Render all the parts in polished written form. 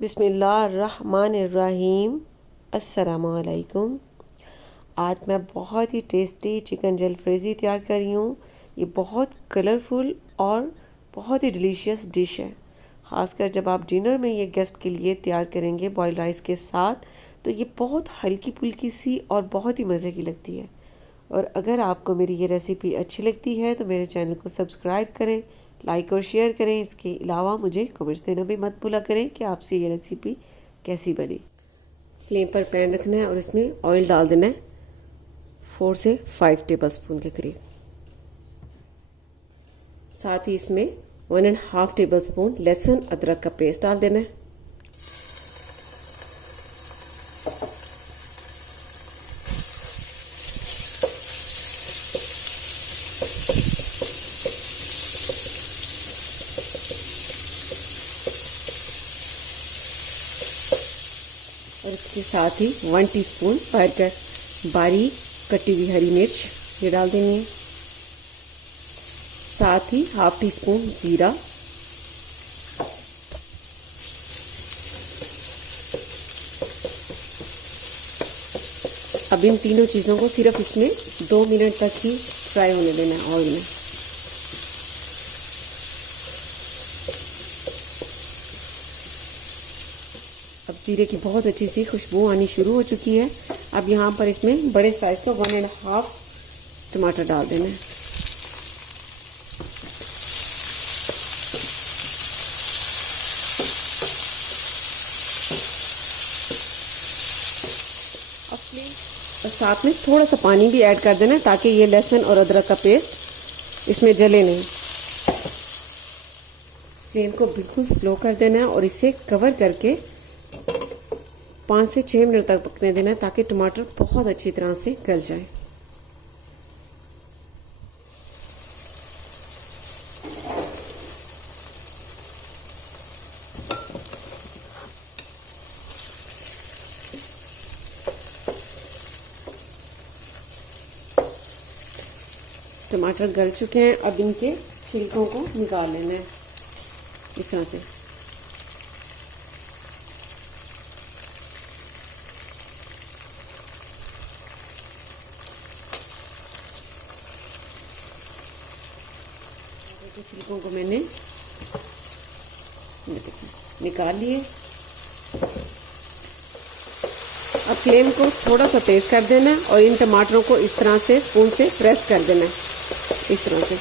बिस्मिल्लाहिर्रहमानिर्रहीम। अस्सलामुअलैकुम। आज मैं बहुत ही टेस्टी चिकन जलफ्रेज़ी तैयार कर रही हूँ। ये बहुत कलरफुल और बहुत ही डिलीशियस डिश है। ख़ासकर जब आप डिनर में ये गेस्ट के लिए तैयार करेंगे बॉइल्ड राइस के साथ, तो ये बहुत हल्की फुल्की सी और बहुत ही मज़े की लगती है। और अगर आपको मेरी ये रेसिपी अच्छी लगती है तो मेरे चैनल को सब्सक्राइब करें, लाइक और शेयर करें। इसके अलावा मुझे कमेंट्स देना भी मत भूला करें कि आपसे ये रेसिपी कैसी बनी। फ्लेम पर पैन रखना है और इसमें ऑयल डाल देना है 4 से 5 टेबलस्पून के करीब। साथ ही इसमें 1.5 टेबलस्पून लहसुन अदरक का पेस्ट डाल देना है। और इसके साथ ही 1 टीस्पून बारीक कटी हुई हरी मिर्च ये डाल देनी है। साथ ही हाफ टी स्पून जीरा, अब इन तीनों चीजों को सिर्फ इसमें 2 मिनट तक ही फ्राई होने देना है ऑयल में। अब जीरे की बहुत अच्छी सी खुशबू आनी शुरू हो चुकी है। अब यहाँ पर इसमें बड़े साइज का 1.5 टमाटर डाल देना है। और साथ में थोड़ा सा पानी भी ऐड कर देना है ताकि ये लहसुन और अदरक का पेस्ट इसमें जले नहीं। फ्लेम को बिल्कुल स्लो कर देना है और इसे कवर करके 5 से 6 मिनट तक पकने देना है ताकि टमाटर बहुत अच्छी तरह से गल जाए। टमाटर गल चुके हैं। अब इनके छिलकों को निकाल लेना है इस तरह से। छिलकों को मैंने निकाल लिए। अब फ्लेम को थोड़ा सा तेज कर देना है और इन टमाटरों को इस तरह से स्पून से प्रेस कर देना है इस तरह से।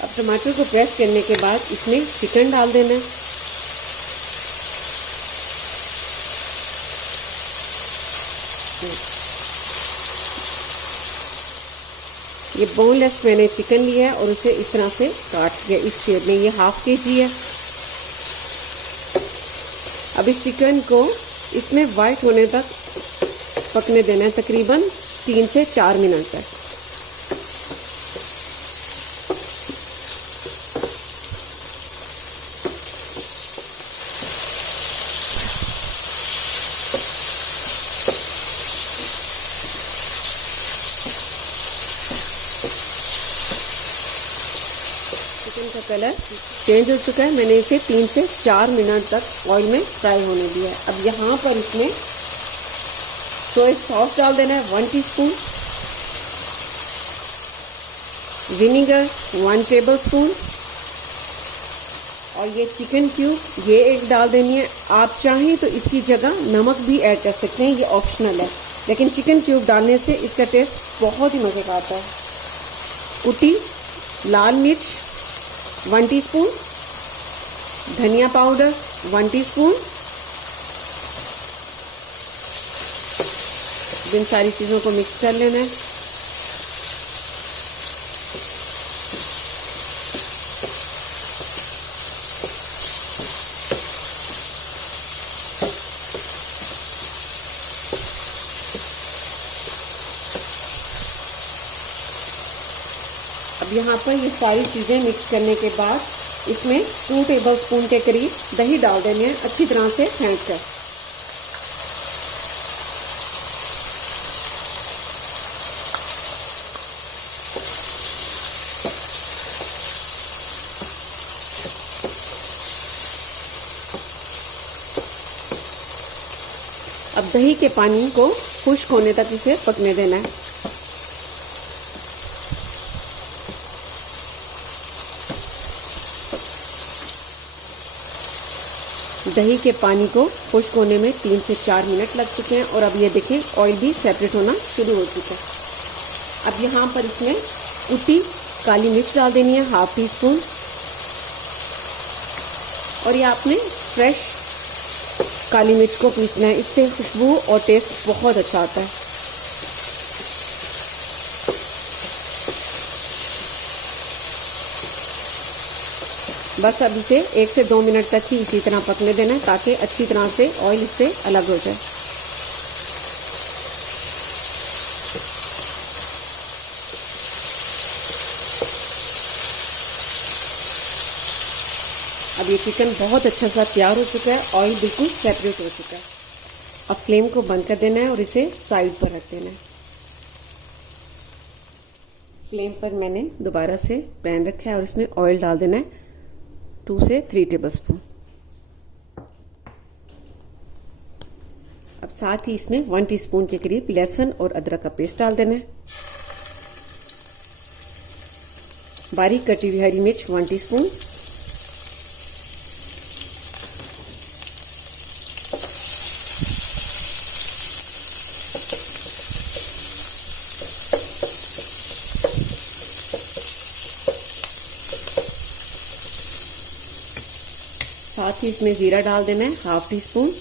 अब टमाटर को प्रेस करने के बाद इसमें चिकन डाल देना है। ये बोनलेस मैंने चिकन लिया है और उसे इस तरह से काट दिया इस शेप में। ये ½ kg है। अब इस चिकन को इसमें वाइट होने तक पकने देना है, तकरीबन 3 से 4 मिनट तक। चिकन का कलर चेंज हो चुका है। मैंने इसे 3 से 4 मिनट तक ऑयल में फ्राई होने दिया है। अब यहाँ पर इसमें सोया सॉस डाल देना है 1 टीस्पून, विनेगर 1 टेबलस्पून और ये चिकन क्यूब ये एक डाल देनी है। आप चाहें तो इसकी जगह नमक भी ऐड कर सकते हैं, ये ऑप्शनल है, लेकिन चिकन क्यूब डालने से इसका टेस्ट बहुत ही मजे का आता है। कुटी लाल मिर्च 1 टीस्पून, धनिया पाउडर 1 टीस्पून। इन सारी चीजों को मिक्स कर लेना है। अब यहाँ पर ये सारी चीजें मिक्स करने के बाद इसमें 2 टेबलस्पून के करीब दही डाल देनी है अच्छी तरह से फेंट कर। अब दही के पानी को खुश्क होने तक इसे पकने देना है। दही के पानी को खुश्क होने में 3 से 4 मिनट लग चुके हैं और अब ये देखें ऑयल भी सेपरेट होना शुरू हो चुका है। अब यहाँ पर इसमें कुटी काली मिर्च डाल देनी है, ½ टी स्पून। और ये आपने फ्रेश काली मिर्च को पीसना है, इससे खुशबू और टेस्ट बहुत अच्छा आता है। बस अब इसे 1 से 2 मिनट तक ही इसी तरह पकने देना है ताकि अच्छी तरह से ऑयल इससे अलग हो जाए। अब ये चिकन बहुत अच्छा सा तैयार हो चुका है, ऑयल बिल्कुल सेपरेट हो चुका है। अब फ्लेम को बंद कर देना है और इसे साइड पर रख देना है। फ्लेम पर मैंने दोबारा से पैन रखा है और इसमें ऑयल डाल देना है 2 से 3 टेबलस्पून। अब साथ ही इसमें 1 टीस्पून के करीब लहसुन और अदरक का पेस्ट डाल देना है। बारीक कटी हुई हरी मिर्च 1 टीस्पून। साथ ही इसमें जीरा डाल देना है ½ टीस्पून।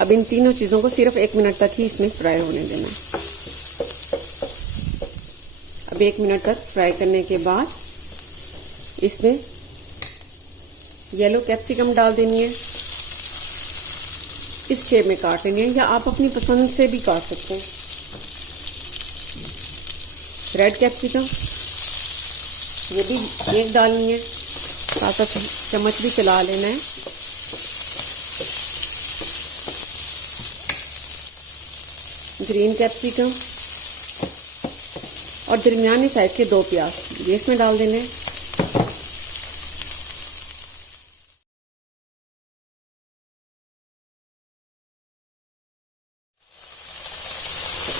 अब इन तीनों चीजों को सिर्फ 1 मिनट तक ही इसमें फ्राई होने देना है। अब 1 मिनट तक फ्राई करने के बाद इसमें येलो कैप्सिकम डाल देनी है। इस शेप में काट लेंगे या आप अपनी पसंद से भी काट सकते हैं। रेड कैप्सिकम ये भी 1 डालनी है, साथ साथ चम्मच भी चला लेना है। ग्रीन कैप्सिकम और दरमियानी साइज के 2 प्याज ये इसमें डाल देने हैं।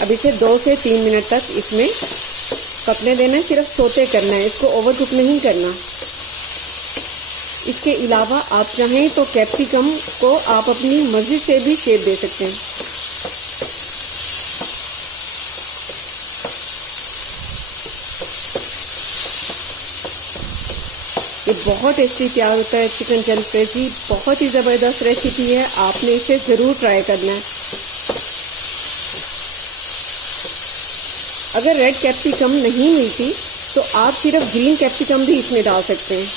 अब इसे 2 से 3 मिनट तक इसमें पकने देना है, सिर्फ सोते करना है, इसको ओवर कुक नहीं करना। इसके अलावा आप चाहें तो कैप्सिकम को आप अपनी मर्जी से भी शेप दे सकते हैं। ये बहुत टेस्टी तैयार होता है चिकन जलफ्रेजी, बहुत ही जबरदस्त रेसिपी है, आपने इसे जरूर ट्राई करना है। अगर रेड कैप्सिकम नहीं मिलती तो आप सिर्फ ग्रीन कैप्सिकम भी इसमें डाल सकते हैं,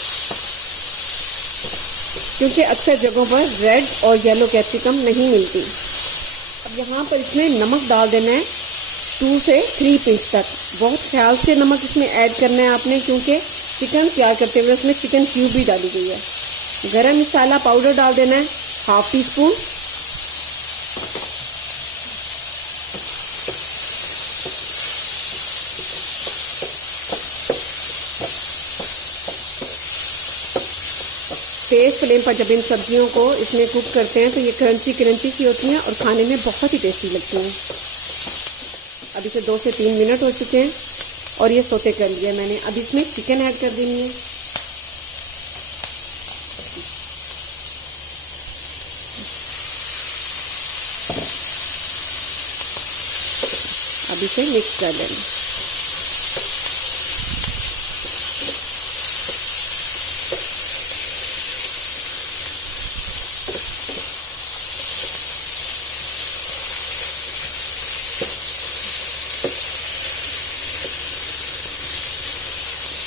क्योंकि अक्सर जगहों पर रेड और येलो कैप्सिकम नहीं मिलती। अब यहाँ पर इसमें नमक डाल देना है 2 से 3 पिंच तक। बहुत ख्याल से नमक इसमें ऐड करना है आपने, क्योंकि चिकन तैयार करते हुए उसमें चिकन क्यूब भी डाली गई है। गरम मसाला पाउडर डाल देना है ½ टीस्पून। तेज फ्लेम पर जब इन सब्जियों को इसमें कुक करते हैं तो ये क्रंची क्रंची सी होती हैं और खाने में बहुत ही टेस्टी लगती हैं। अब इसे 2 से 3 मिनट हो चुके हैं और ये सोते कर लिया मैंने। अब इसमें चिकन ऐड कर देनी है। अब इसे मिक्स कर लेना।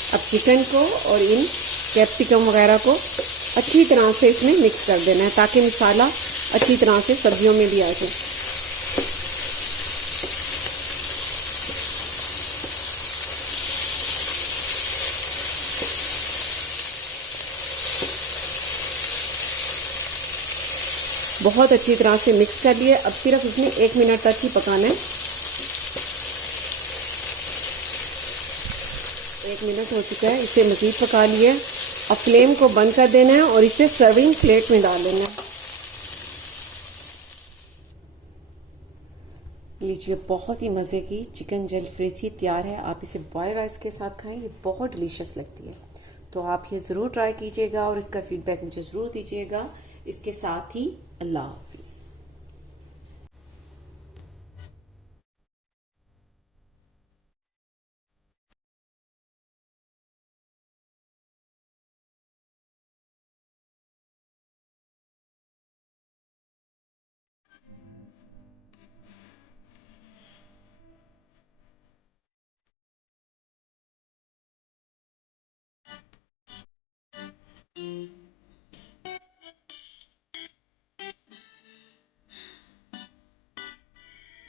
अब चिकन को और इन कैप्सिकम वगैरह को अच्छी तरह से इसमें मिक्स कर देना है ताकि मसाला अच्छी तरह से सब्जियों में भी आ जाए। बहुत अच्छी तरह से मिक्स कर लिए। अब सिर्फ इसमें 1 मिनट तक ही पकाना है। 1 मिनट हो चुका है, इसे मज़ीद पका लिए। अब फ्लेम को बंद कर देना है और इसे सर्विंग प्लेट में डाल लेना है। लीजिए बहुत ही मज़े की चिकन जलफ्रेजी तैयार है। आप इसे बॉयल राइस के साथ खाएं, ये बहुत डिलीशियस लगती है। तो आप ये ज़रूर ट्राई कीजिएगा और इसका फीडबैक मुझे ज़रूर दीजिएगा। इसके साथ ही अल्लाह हाफिज़।